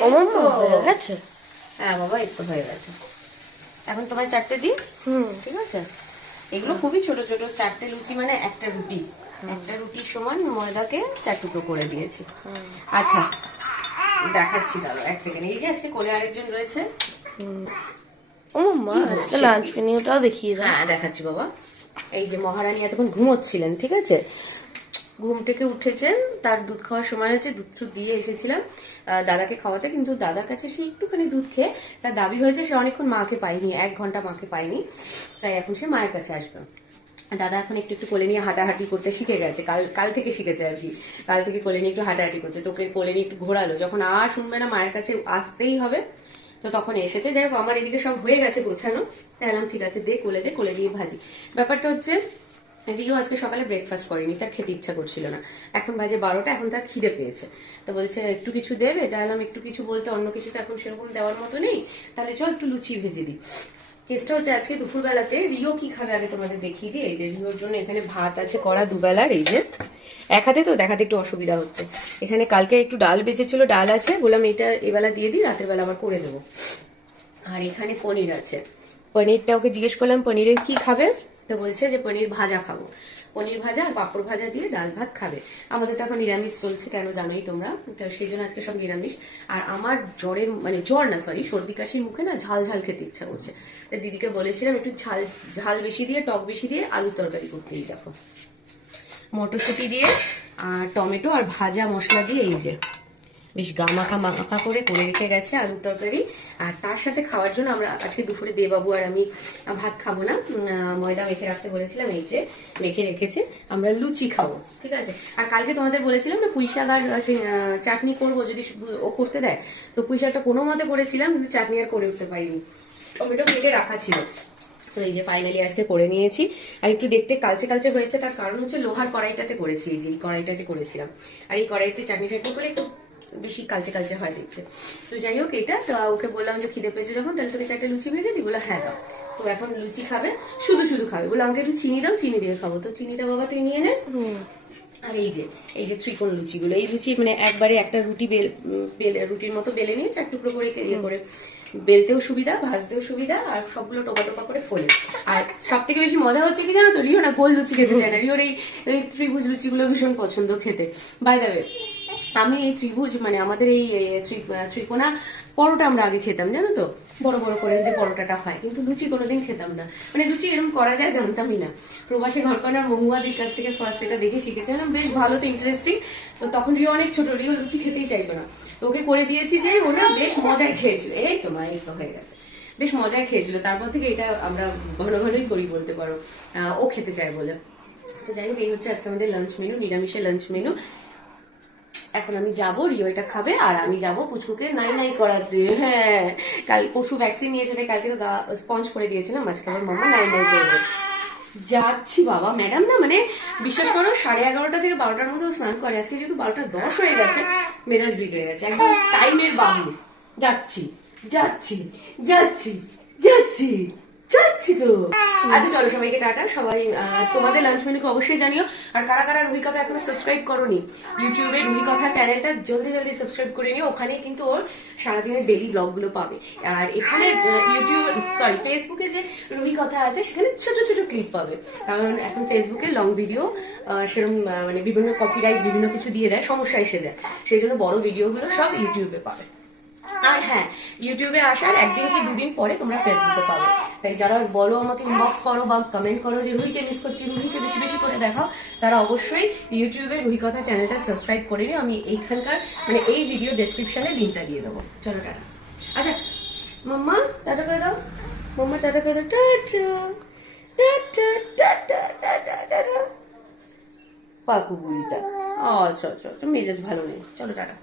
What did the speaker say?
হয়ে গেছে। হ্যাঁ বাবা, এই তো হয়ে গেছে। এখন তোমায় 4টে দিই। ঠিক আছে, এগুলো খুবই ছোট ছোট, 4টে লুচি মানে একটা রুটি, একটা রুটির সমান ময়দাকে 4 টুকরো করে দিয়েছি। আচ্ছা দেখাচ্ছি, দাঁড়াও 1 সেকেন্ড। এই যে আজকে কোলে আরেকজন রয়েছে। ও মা, আজকে লাঞ্চ মেনুটাও দেখিয়ে দাও। হ্যাঁ দেখাচ্ছি বাবা। এই যে মহারানী এতক্ষণ ঘুমোচ্ছিলেন, ঠিক আছে, ঘুম থেকে উঠেছেন, তার দুধ খাওয়ার সময় হচ্ছে, দুধ টুধ দিয়ে এসেছিলাম দাদাকে খাওয়াতে, কিন্তু দাদার কাছে সে একটুখানি দুধ খেয়ে তার দাবি হয়েছে সে অনেকক্ষণ মাকে পায়নি, 1 ঘন্টা মাকে পায়নি, তাই এখন সে মায়ের কাছে আসবে। দাদা এখন একটু একটু কোলে নিয়ে হাঁটাহাঁটি করতে শিখে গেছে, কাল থেকে শিখেছে আর কি, কাল থেকে কোলে নিয়ে একটু হাঁটাহাঁটি করছে, তোকে কোলে নিয়ে একটু ঘোরালো, যখন আর শুনবে না মায়ের কাছে আসতেই হবে, তো তখন এসেছে। যাই হোক, আমার এদিকে সব হয়ে গেছে গোছানো, তাইলাম ঠিক আছে দে কোলে দিয়ে ভাজি। ব্যাপারটা হচ্ছে রিও আজকে সকালে ব্রেকফাস্ট করেনি, তার খেতে ইচ্ছা করছিল না, এখন বাজে 12টা, এখন তার খিদে পেয়েছে, তো বলছে একটু কিছু দেবে, তাইলাম একটু কিছু বলতে অন্য কিছু তো এখন সেরকম দেওয়ার মতো নেই, তাহলে চল একটু লুচি ভেজে দিই। কেসটা হচ্ছে আজকে দুপুরবেলাতে রিও কি খাবে আগে তোমাদের দেখিয়ে দিই। এই যে রিওর জন্য এখানে ভাত আছে করা দুবেলার, এই যে এক হাতে তো দেখাতে একটু অসুবিধা হচ্ছে, এখানে কালকে একটু ডাল বেঁচেছিল, ডাল আছে, বললাম এটা এবেলা দিয়ে দিই, রাতের বেলা আবার করে দেবো। আর এখানে পনির আছে, পনিরটা ওকে জিজ্ঞেস করলাম পনিরের কি খাবে, তো বলছে যে পনির ভাজা খাবো, পনির ভাজা আর পাঁপড় ভাজা দিয়ে ডাল ভাত খাবে। আমাদের তো এখন নিরামিষ চলছে, কেন জানোই তোমরা, তো সেই জন্য আজকে সব নিরামিষ। আর আমার জ্বরের মানে জ্বর না সরি সর্দি কাশির মুখে না ঝাল ঝাল খেতে ইচ্ছা করছে, তাই দিদিকে বলেছিলাম একটু ঝাল বেশি দিয়ে টক বেশি দিয়ে আলুর তরকারি করতেই, দেখো মটরশুঁটি দিয়ে আর টমেটো আর ভাজা মশলা দিয়ে এই যে বেশ গামাখা মাখা করে রেখে গেছে আলুর তরকারি। আর তার সাথে খাওয়ার জন্য আমরা আজকে দুপুরে দেবাবু আর আমি ভাত খাবো না, ময়দা মেখে রাখতে বলেছিলাম, এই যে মেখে রেখেছে, আমরা লুচি খাবো, ঠিক আছে। আর কালকে তোমাদের বলেছিলাম না পুঁই শাক আর চাটনি করবো যদি ও করতে দেয়, তো পুঁই শাকটা কোনো মতে করেছিলাম, কিন্তু চাটনি আর করে উঠতে পারিনি, টমেটো কেটে রাখা ছিল, তো এই যে ফাইনালি আজকে করে নিয়েছি। আর একটু দেখতে কালচে কালচে হয়েছে, তার কারণ হচ্ছে লোহার কড়াইটাতে করেছি, এই যে এই কড়াইটাতে করেছিলাম, আর এই কড়াইতে চাটনি করলে একটু বেশি কালচে কালচে হয় দেখতে। তো যাই হোক, এটা তো ওকে বললাম যে খিদে পেয়েছে যখন, তাহলে তোকে 4টে লুচি ভেজে দিই, বলে হ্যাঁ দাও। তো এখন লুচি খাবে, শুধু শুধু খাবে, বলে আমাকে একটু চিনি দাও, চিনি দিয়ে খাবো, তো চিনিটা বাবা তুই নিয়ে নে। আর এই যে ত্রিকোণ লুচিগুলো, এই লুচি মানে একবারে একটা রুটি রুটির মতো বেলে নিয়ে 4 টুকরো করে করে বেলতেও সুবিধা, ভাজতেও সুবিধা, আর সবগুলো টোপা টোপা করে ফোলে। আর সব থেকে বেশি মজা হচ্ছে কি জানো তো, রিও না গোল লুচি খেতে চায় না, রিওর এই ত্রিভুজ লুচিগুলো ভীষণ পছন্দ খেতে। বাই দ্য ওয়ে, আমি এই ত্রিভুজ মানে আমাদের এই ত্রিকোণা পরোটা আমরা আগে খেতাম জানো তো, বড় বড় করে যে পরোটাটা হয়, কিন্তু লুচি কোনোদিন খেতাম না, মানে লুচি এরকম করা যায় জানতামই না। প্রবাসী ঘরকন্যার মহুয়াদির কাছ থেকে ফার্স্ট এটা দেখে শিখেছিলাম, বেশ ভালো তো ইন্টারেস্টিং। তো তখন রিও অনেক ছোট, রিও লুচি খেতেই চাইতো না, তো ওকে করে দিয়েছি যে ওরা বেশ মজায় খেয়েছিল, এই তো মা এই তো হয়ে গেছে, বেশ মজায় খেয়েছিল, তারপর থেকে এটা আমরা ঘন ঘনই করি বলতে পারো, ও খেতে চায় বলে। তো যাই হোক, এই হচ্ছে আজকে আমাদের লাঞ্চ মেনু, নিরামিষের লাঞ্চ মেনু। এখন আমি যাবো, রিও এটা খাবে, আর আমি যাবো পুচকুকে নাই নাই করাতে। হ্যাঁ, কাল পরশু ভ্যাকসিন নিয়েছে, তাই কালকে তো স্পঞ্জ করে দিয়েছিলাম, আজকে আমার মামা নাই নাই করবে। যাচ্ছি বাবা, ম্যাডাম না মানে বিশ্বাস করো 11:30 থেকে 12টার মধ্যে স্নান করে, আজকে যেহেতু 12:10 হয়ে গেছে, মেজাজ বিগড়ে গেছে একদম, টাইমের বাবু। যাচ্ছি যাচ্ছি যাচ্ছি যাচ্ছি যাচ্ছি তো। আচ্ছা চলো সবাইকে টাটা, সবাই তোমাদের লাঞ্চ মেনুকে অবশ্যই জানিও, আর কারা কারা রুহি কথা এখনো সাবস্ক্রাইব করোনি, ইউটিউবে রুহি কথা চ্যানেলটা জলদি জলদি সাবস্ক্রাইব করে নিও, ওখানেই কিন্তু ওর সারাদিনের ডেইলি ব্লগগুলো পাবে। আর এখানে ফেসবুকে যে রুহি কথা আছে সেখানে ছোট ছোট ক্লিপ পাবে, কারণ এখন ফেসবুকে লং ভিডিও সেরকম মানে বিভিন্ন কপিরাইট বিভিন্ন কিছু দিয়ে দেয়, সমস্যা এসে যায়, সেই জন্য বড় ভিডিওগুলো সব ইউটিউবে পাবে। আর হ্যাঁ, ইউটিউবে আসার 1 দিন কি 2 দিন পরে তোমরা ফেসবুকে পাবে, তাই যারা বলো আমাকে ইনবক্স করো বা কমেন্ট করো যে রুহিকে মিস করছি, রুহিকে বেশি বেশি করে দেখাও, তারা অবশ্যই ইউটিউবে রুহি কথা চ্যানেলটা সাবস্ক্রাইব করে নিও, আমি এইখানকার মানে এই ভিডিও ডেসক্রিপশনে লিঙ্কটা দিয়ে দেবো। চলো টাটা। আচ্ছা মাম্মা টাটা করে দাও, মাম্মা টাটা করে দাও, টাটা টাটা টাটা টাটা। পাকু বুড়িটা আচ্ছা আচ্ছা, মেজাজ ভালো নেই, চলো টাটা।